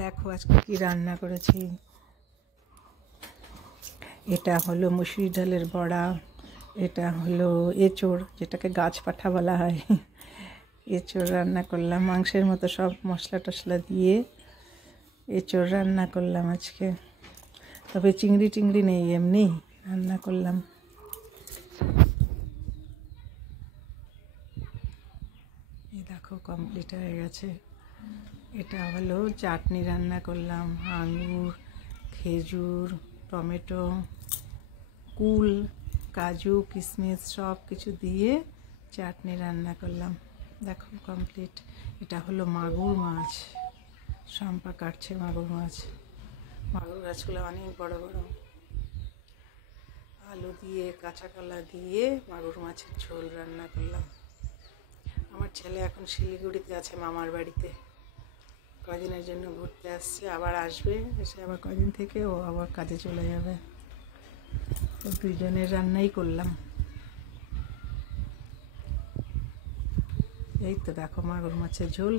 দেখো আজকে কি রান্না করেছি। এটা হলো মুসুরি ডালের বড়া, এটা হলো এঁচোড়, যেটাকে গাছ পাঠা বলা হয়। এঁচোড় রান্না করলাম, মাংসের মতো সব মশলা টশলা দিয়ে এঁচোড় রান্না করলাম আজকে। তবে চিংড়ি টিংড়ি নেই, এমনি রান্না করলাম। এই দেখো কমপ্লিট হয়ে গেছে। এটা হলো চাটনি রান্না করলাম, আঙুর, খেজুর, টমেটো, কুল, কাজু, কিশমিশ সব কিছু দিয়ে চাটনি রান্না করলাম। দেখো কমপ্লিট। এটা হলো মাগুর মাছ, শম্পা কাটছে মাগুর মাছ। মাগুর গাছগুলো অনেক বড় বড়। আলু দিয়ে, কাঁচা কলা দিয়ে মাগুর মাছের ঝোল রান্না করলাম। আমার ছেলে এখন শিলিগুড়িতে আছে, মামার বাড়িতে কদিনের জন্য ঘুরতে আসছে, আবার আসবে, এসে আবার কদিন থেকে ও আবার কাজে চলে যাবে। তো দুইজনের রান্নাই করলাম। এই তো দেখো মাগুর মাছের ঝোল।